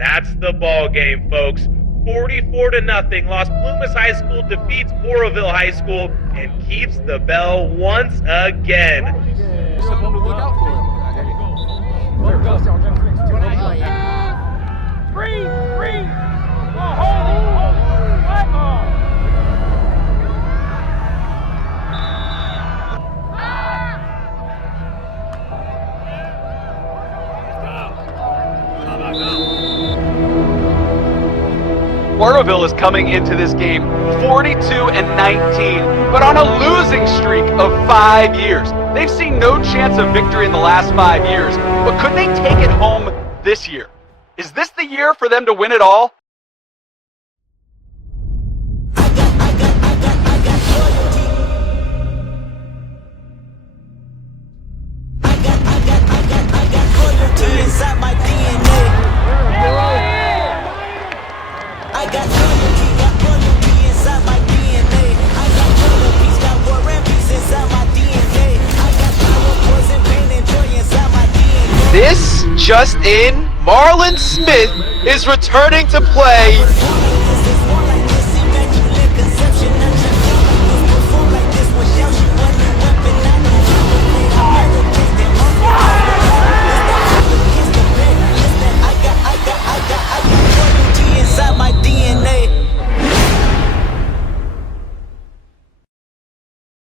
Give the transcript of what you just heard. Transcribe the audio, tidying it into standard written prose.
That's the ball game, folks. 44-0, Los Plumas High School defeats Oroville High School and keeps the bell once again. Someone to look out for. Three. Hold it. Oroville is coming into this game 42-19, but on a losing streak of 5 years. They've seen no chance of victory in the last 5 years, but could they take it home this year? Is this the year for them to win it all? This just in, Marlon Smith is returning to play